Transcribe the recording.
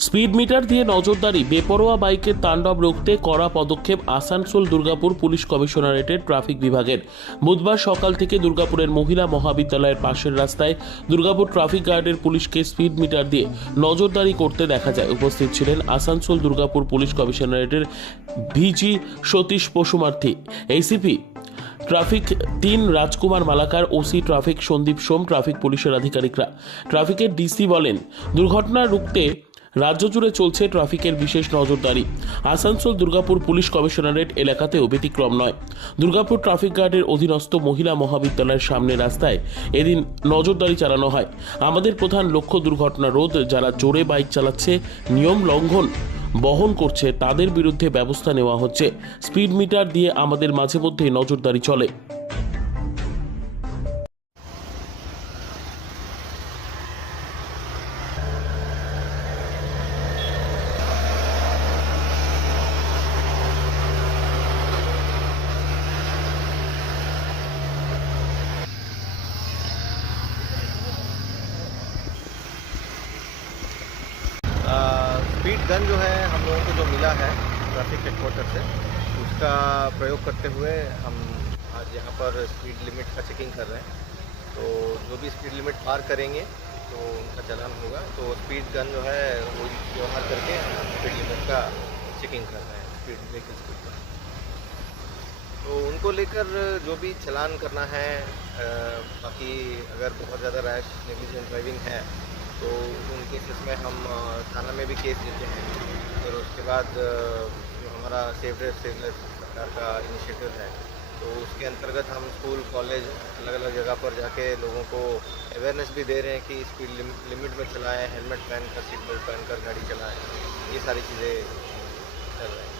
Speed metre দিয়ে নজরদারি, বেপরোয়া বাইকের তাণ্ডব রুখতে কড়া পদক্ষেপ আসানসোল দুর্গাপুর পুলিশ কমিশনারেটের ট্রাফিক বিভাগের। বুধবার সকাল থেকে দুর্গাপুরের মহিলা মহাবিদ্যালয়ের পাশের রাস্তায় দুর্গাপুর ট্রাফিক গার্ডের পুলিশকে স্পিড মিটার দিয়ে নজরদারি করতে দেখা যায়। উপস্থিত ছিলেন আসানসোল দুর্গাপুর পুলিশ কমিশনারেটের ভিজি সতীশ পশুমার্থী, এসিপি ট্রাফিক ৩ রাজকুমার মালাকার, ওসি ট্রাফিক সন্দীপ সোম, ট্রাফিক পুলিশের আধিকারিকরা। ট্রাফিকের ডিসি বলেন, দুর্ঘটনা রুখতে রাজ্য জুড়ে চলছে ট্রাফিকের বিশেষ নজরদারি। আসানসোল দুর্গাপুর পুলিশ কমিশনারেট এলাকাতেও ব্যতিক্রম নয়। দুর্গাপুর ট্রাফিক গার্ডের অধীনস্থ মহিলা মহাবিদ্যালয়ের সামনে রাস্তায় এদিন নজরদারি চালানো হয়। আমাদের প্রধান লক্ষ্য দুর্ঘটনা রোধ। যারা জোরে বাইক চালাচ্ছে, নিয়ম লঙ্ঘন বহন করছে, তাদের বিরুদ্ধে ব্যবস্থা নেওয়া হচ্ছে। স্পিড মিটার দিয়ে আমাদের মাঝে মধ্যে নজরদারি চলে। स्पीड गन जो है हम लोगों को जो मिला है ट्रैफिक हेडक्वार्टर से, उसका प्रयोग करते हुए हम आज यहाँ पर स्पीड लिमिट का चेकिंग कर रहे हैं। तो जो भी स्पीड लिमिट पार करेंगे तो उनका चालान होगा। तो स्पीड गन जो है वो व्यवहार करके हम स्पीड लिमिट का चेकिंग कर रहे हैं, स्पीड व्हीकल स्पीड का। तो उनको लेकर जो भी चालान करना है, बाकी अगर बहुत ज़्यादा रैश नेग्लिजेंट ड्राइविंग है तो उनके केस में हम थाना में भी केस देते हैं। फिर उसके बाद जो हमारा सेफ ड्राइव सेफ लाइफ सरकार का इनिशिएटिव है, तो उसके अंतर्गत हम स्कूल कॉलेज अलग अलग जगह पर जाके लोगों को अवेयरनेस भी दे रहे हैं कि स्पीड लिमिट में चलाएं, हेलमेट पहनकर, सीट बेल्ट पहनकर गाड़ी चलाएं। ये सारी चीज़ें कर रहे हैं।